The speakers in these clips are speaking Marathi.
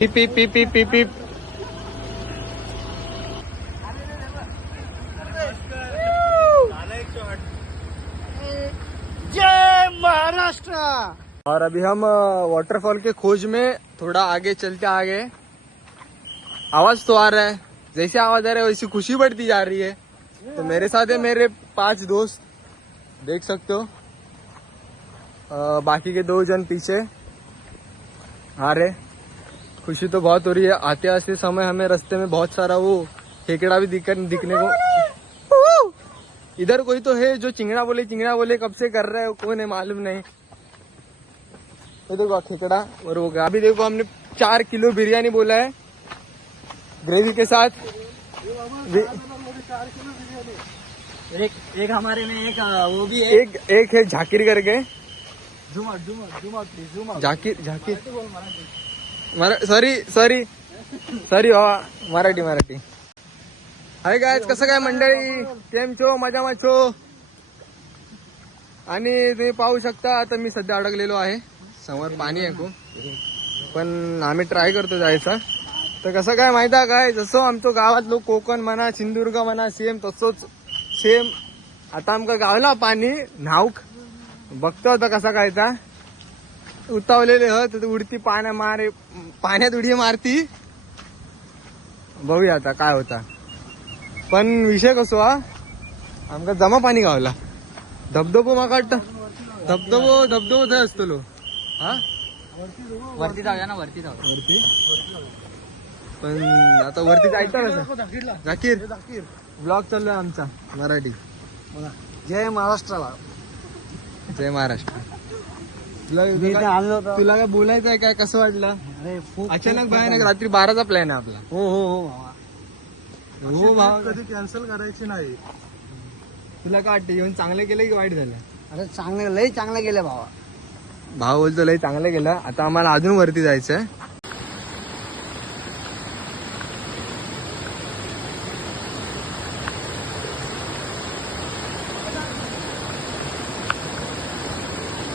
पिप पिप पिप पिप पिप पिप जय महाराष्ट्र। और अभी हम वाटरफॉल के खोज में थोड़ा आगे चलते आ गए आवाज़ तो आ रहा है। जैसे आवाज़ आ रहा है वैसी खुशी बढ़ती जा रही है। तो मेरे साथ है मेरे पाँच दोस्त। देख सकते हो। बाकी के दो जन पीछे। आ रहे। खुशी तो बहुत हो रही है। आते आते समय हमें रास्ते में बहुत सारा वो खेकड़ा भी दिख दिखने को इधर कोई तो है जो चिंगड़ा बोले चिंगड़ा बोले कब से कर रहा है कौन है मालूम नहीं। ये देखो खेकड़ा और वो अभी देखो हमने चार किलो बिरयानी बोला है। ग्रेवी के साथ। एक एक हमारे में एक वो भी है। एक एक है झाकिर करके। झाकीर झाकीर मरा सॉरी सॉरी सॉरी बाबा. मराठी मराठी. हाय काय कसं काय मंडळी? केम छो मजा माचो आणि तुम्ही पाहू शकता आता मी सध्या अडकलेलो आहे. समोर पाणी आहे खूप. पण आम्ही ट्राय करतो जायचा. तर कसं काय माहिती आहे काय जसं आमचं गावातलो कोकण म्हणा सिंधुदुर्ग म्हणा सेम तसंच. सेम आता आमका गावला पाणी न्हाऊक बघतो आता कसा कायचा उतावलेले ह तर उडती पाण्या मारे पाण्यात उडी मारती. बघूया आता काय होता. पण विषय कसो हा? आमका जमा पाणी गावला. धबधबो माका वाटतं. धबधबो धबधबो थंय असतलो. हा? वरती जाऊया ना वरती जाऊ वरती? पण आता वरती जायचं जाकीर. ब्लॉग चाललोय आमचा मराठी. जय महाराष्ट्राला. जय महाराष्ट्र. तुला मी इथे तुला- आलो होतो. तुला काय बोलायचं आहे काय? कसं वाटलं? अरे खूप अचानक भयानक रात्री बाराचा प्लॅन आहे आपला. हो हो हो भावा. हो भाव कधी कॅन्सल करायची नाही. तुला काय वाटतं येऊन चांगलं केलं की वाईट झालं? अरे चांगले लय चांगले गेले भावा. भाव बोलतो लय चांगलं केलं. आता आम्हाला अजून वरती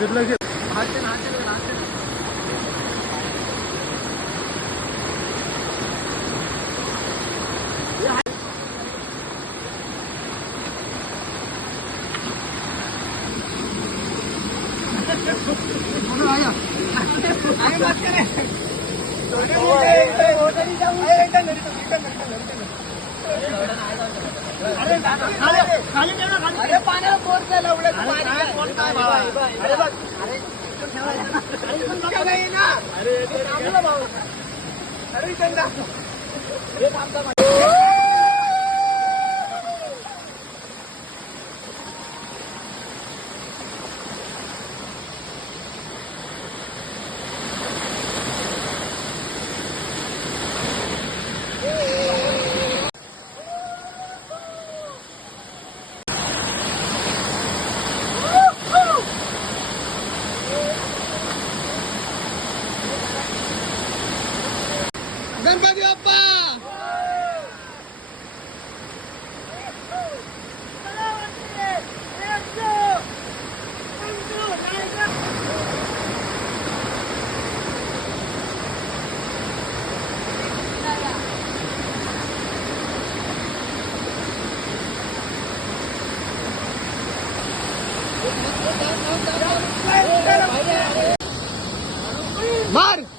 तिथलं घे रिटर्न रिटर्न रिटर्न अरे पाण्याला बोर केला उलट अरे अरे ¡Ven, baby, papá! Mark!